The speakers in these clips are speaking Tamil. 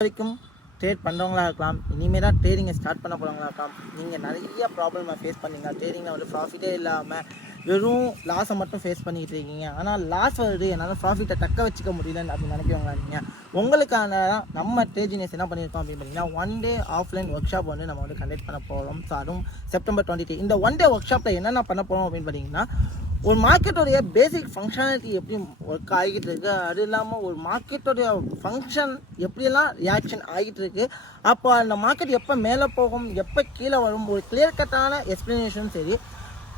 வரைக்கும் ட்ரேட் பண்ணுறவங்களா இருக்கலாம், இனிமேல் தான் ட்ரேடிங்கை ஸ்டார்ட் பண்ண போகிறவங்களா இருக்கலாம். நீங்கள் நிறைய ப்ராப்ளமை ஃபேஸ் பண்ணீங்க. ட்ரேடிங்கில் வந்து ப்ராஃபிட்டே இல்லாமல் வெறும் லாஸை மட்டும் ஃபேஸ் பண்ணிக்கிட்டு இருக்கீங்க. ஆனால் லாஸ் வருது, என்னால் ப்ராஃபிட்டை தக்க வச்சுக்க முடியலன்னு அப்படின்னு நினைக்கிறவங்களா நீங்கள், உங்களுக்கான நம்ம ட்ரேடினஸ் என்ன பண்ணியிருக்கோம் அப்படின்னு பார்த்தீங்கன்னா, 1 டே ஆஃப்லைன் ஒர்க் ஷாப் வந்து நம்ம வந்து கண்டக்ட் பண்ண போகிறோம். ஸோ அதுவும் செப்டம்பர் 23. இந்த 1 டே ஒர்க் ஷாப்பில் என்னென்ன பண்ண போகிறோம் அப்படின்னு பார்த்தீங்கன்னா, ஒரு மார்க்கெட்டோடைய பேசிக் ஃபங்க்ஷனாலிட்டி எப்படி ஒர்க் ஆகிட்டு இருக்குது, அது இல்லாமல் ஒரு மார்க்கெட்டோடைய ஃபங்க்ஷன் எப்படியெல்லாம் ரியாக்ஷன் ஆகிட்டு இருக்குது, அப்போ அந்த மார்க்கெட் எப்போ மேலே போகும், எப்போ கீழே வரும், ஒரு கிளியர் கட்டான எக்ஸ்ப்ளனேஷனும் சரி,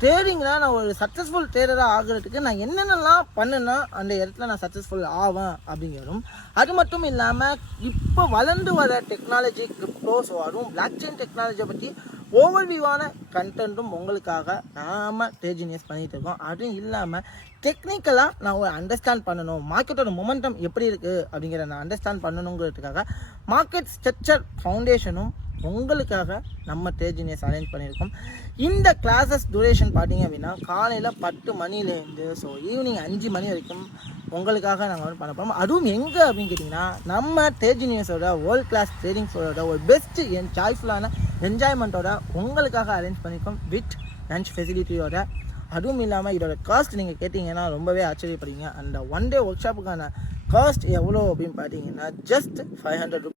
ட்ரேடிங்கில் நான் ஒரு சக்ஸஸ்ஃபுல் ட்ரேடராக ஆகிறதுக்கு நான் என்னென்னலாம் பண்ணுன்னா அந்த இடத்துல நான் சக்ஸஸ்ஃபுல் ஆவேன் அப்படிங்கிறதும், அது மட்டும் இல்லாமல் இப்போ வளர்ந்து வர டெக்னாலஜி கிரிப்டோஸ் அதுவும் பிளாக் செயின் டெக்னாலஜியை பற்றி ஓவர்வியூவான கண்டென்ட்டும் உங்களுக்காக நாம் ட்ரேடிங்ஸ் பண்ணிகிட்டு இருக்கோம். அதுவும் இல்லாமல் டெக்னிக்கலாக நான் ஒரு அண்டர்ஸ்டாண்ட் பண்ணணும், மார்க்கெட்டோட மொமெண்டம் எப்படி இருக்குது அப்படிங்கிற நான் அண்டர்ஸ்டாண்ட் பண்ணணுங்கிறதுக்காக மார்க்கெட் ஸ்ட்ரக்சர் ஃபவுண்டேஷனும் உங்களுக்காக நம்ம ட்ரேடிங்ஸ் அரேஞ்ச் பண்ணியிருக்கோம். இந்த கிளாஸஸ் டூரேஷன் பார்த்தீங்க அப்படின்னா காலையில் 10 மணிலேருந்து ஸோ ஈவினிங் 5 மணி வரைக்கும் உங்களுக்காக நாங்கள் வந்து பண்ண போகிறோம். அதுவும் எங்கே அப்படின்னு கேட்டிங்கன்னா, நம்ம ட்ரேடிங்ஸோட வேர்ல்ட் கிளாஸ் ட்ரேடிங்ஸோட ஒரு பெஸ்ட்டு சாய்ஸ்ஃபுல்லான என்ஜாய்மெண்ட்டோட உங்களுக்காக அரேஞ்ச் பண்ணியிருக்கோம் வித் லன்ச் ஃபெசிலிட்டியோட. அதுவும் இல்லாமல் இதோட காஸ்ட் நீங்கள் கேட்டிங்கன்னா ரொம்பவே ஆச்சரியப்படுவீங்க. அந்த 1 டே ஒர்க் ஷாப்புக்கான காஸ்ட் எவ்வளோ அப்படின்னு பார்த்தீங்கன்னா ஜஸ்ட் 500 rupees.